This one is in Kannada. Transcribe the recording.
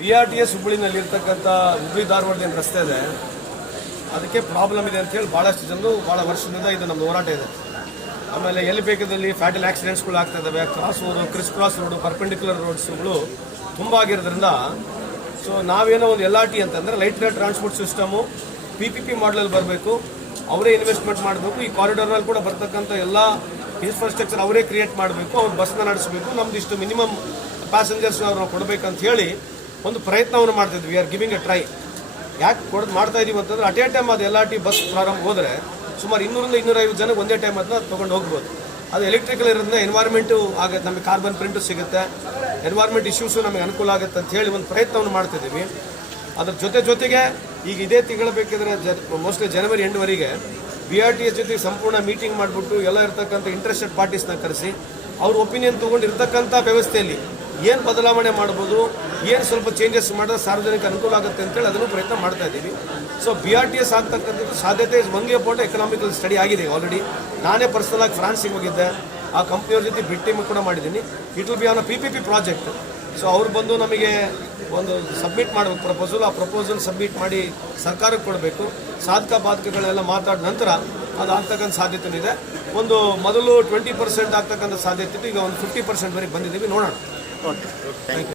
ಬಿ ಆರ್ ಟಿ ಎಸ್ ಹುಬ್ಬಳ್ಳಿನಲ್ಲಿ ಇರ್ತಕ್ಕಂಥ ಹುಬ್ಬಳ್ಳಿ ಧಾರವಾಡದ ಏನು ರಸ್ತೆ ಇದೆ. ಅದಕ್ಕೆ ಪ್ರಾಬ್ಲಮ್ ಇದೆ ಅಂತ ಹೇಳಿ ಭಾಳಷ್ಟು ಜನರು ಭಾಳ ವರ್ಷದಿಂದ ಇದು ನಮ್ಮ ಹೋರಾಟ ಇದೆ. ಆಮೇಲೆ ಎಲ್ಲಿ ಬೇಕಾದಲ್ಲಿ ಫ್ಯಾಟಲ್ ಆಕ್ಸಿಡೆಂಟ್ಸ್ಗಳು ಆಗ್ತಾ ಇದ್ದಾವೆ ಕ್ರಾಸ್ ರೋಡು ಕ್ರಿಸ್ ಕ್ರಾಸ್ ರೋಡು ಪರ್ಪೆಂಡಿಕ್ಯುಲರ್ ರೋಡ್ಸ್ಗಳು ತುಂಬ ಆಗಿರೋದ್ರಿಂದ ಸೊ ನಾವೇನೋ ಒಂದು ಎಲ್ ಆರ್ ಟಿ ಅಂತಂದರೆ light rail transport system P P P ಮಾಡಲಲ್ಲಿ ಬರಬೇಕು. ಅವರೇ ಇನ್ವೆಸ್ಟ್ಮೆಂಟ್ ಮಾಡಬೇಕು. ಈ ಕಾರಿಡಾರ್ನಲ್ಲಿ ಕೂಡ ಬರ್ತಕ್ಕಂಥ ಎಲ್ಲ ಇನ್ಫ್ರಾಸ್ಟ್ರಕ್ಚರ್ ಅವರೇ ಕ್ರಿಯೇಟ್ ಮಾಡಬೇಕು. ಅವ್ರು ಬಸ್ನ ನಡೆಸಬೇಕು. ನಮ್ದು ಇಷ್ಟು ಮಿನಿಮಮ್ ಪ್ಯಾಸೆಂಜರ್ಸ್ ನಾವು ಕೊಡಬೇಕಂತ ಹೇಳಿ ಒಂದು ಪ್ರಯತ್ನವನ್ನು ಮಾಡ್ತಿದ್ವಿ. We are giving a try ಯಾಕೆ ಕೊಡೋದು ಮಾಡ್ತಾ ಇದೀವಿ ಅಂತಂದ್ರೆ, ಅಟ್ ಎ ಟೈಮ್ ಅದು ಎಲ್ ಆರ್ ಟಿ ಬಸ್ ಪ್ರಾರಂಭ ಹೋದರೆ ಸುಮಾರು ಇನ್ನೂರಿಂದ ಇನ್ನೂರೈವತ್ತು ಜನಕ್ಕೆ ಒಂದೇ ಟೈಮ್ ಅದನ್ನ ತೊಗೊಂಡು ಹೋಗ್ಬೋದು. ಅದು ಎಲೆಕ್ಟ್ರಿಕಲ್ ಇರೋದ್ರಿಂದ ಎನ್ವೈರ್ಮೆಂಟು ಆಗುತ್ತೆ ನಮಗೆ ಕಾರ್ಬನ್ ಪ್ರಿಂಟು ಸಿಗುತ್ತೆ. ಎನ್ವೈರ್ಮೆಂಟ್ ಇಶ್ಯೂಸು ನಮಗೆ ಅನುಕೂಲ ಆಗುತ್ತೆ ಅಂತ ಹೇಳಿ ಒಂದು ಪ್ರಯತ್ನವನ್ನು ಮಾಡ್ತಿದ್ದೀವಿ. ಅದ್ರ ಜೊತೆ ಜೊತೆಗೆ ಈಗ ಇದೇ ತಿಂಗಳು ಬೇಕಿದ್ರೆ ಮೋಸ್ಟ್ಲಿ ಜನವರಿ ಎಂಡ್ವರೆಗೆ ಬಿ ಆರ್ ಟಿ ಎಸ್ ಜೊತೆ ಸಂಪೂರ್ಣ ಮೀಟಿಂಗ್ ಮಾಡಿಬಿಟ್ಟು ಎಲ್ಲ ಇರ್ತಕ್ಕಂಥ ಇಂಟ್ರೆಸ್ಟೆಡ್ ಪಾರ್ಟೀಸ್ನ ಕರೆಸಿ, ಅವ್ರ ಒಪಿನಿಯನ್ ತೊಗೊಂಡು ಇರ್ತಕ್ಕಂಥ ವ್ಯವಸ್ಥೆಯಲ್ಲಿ ಏನು ಬದಲಾವಣೆ ಮಾಡ್ಬೋದು, ಏನು ಸ್ವಲ್ಪ ಚೇಂಜಸ್ ಮಾಡಿದ್ರೆ ಸಾರ್ವಜನಿಕ ಅನುಕೂಲ ಆಗುತ್ತೆ ಅಂತೇಳಿ ಅದನ್ನು ಪ್ರಯತ್ನ ಮಾಡ್ತಾ ಇದ್ದೀವಿ. So B R T S ಆಗ್ತಕ್ಕಂಥದ್ದು ಸಾಧ್ಯತೆ ಮಂಗೆ ಪೋಟ ಎಕನಾಮಿಕಲ್ ಸ್ಟಡಿ ಆಗಿದೆ ಆಲ್ರೆಡಿ ನಾನೇ ಪರ್ಸನಲ್ ಆಗಿ ಫ್ರಾನ್ಸಿಗೆ ಹೋಗಿದ್ದೆ. ಆ ಕಂಪ್ನಿಯವ್ರ ಜೊತೆ ಬಿಟ್ ಟೀಮ್ ಕೂಡ ಮಾಡಿದ್ದೀನಿ. It will be on P P P project so ಅವ್ರು ಬಂದು ನಮಗೆ ಒಂದು ಸಬ್ಮಿಟ್ ಮಾಡಬೇಕು ಪ್ರಪೋಸಲ್ ಆ ಪ್ರಪೋಸಲ್ ಸಬ್ಮಿಟ್ ಮಾಡಿ ಸರ್ಕಾರಕ್ಕೆ ಕೊಡಬೇಕು. ಸಾಧಕ ಬಾಧಕಗಳೆಲ್ಲ ಮಾತಾಡಿದ ನಂತರ ಅದು ಆಗ್ತಕ್ಕಂಥ ಸಾಧ್ಯತೆ ಇದೆ. ಒಂದು ಮೊದಲು ಟ್ವೆಂಟಿ ಪರ್ಸೆಂಟ್ ಆಗ್ತಕ್ಕಂಥ ಸಾಧ್ಯತೆ ಈಗ ಒಂದು ಫಿಫ್ಟಿ ಪರ್ಸೆಂಟ್ವರೆಗೆ ಬಂದಿದ್ದೀವಿ. ನೋಡೋಣ. Okay thank you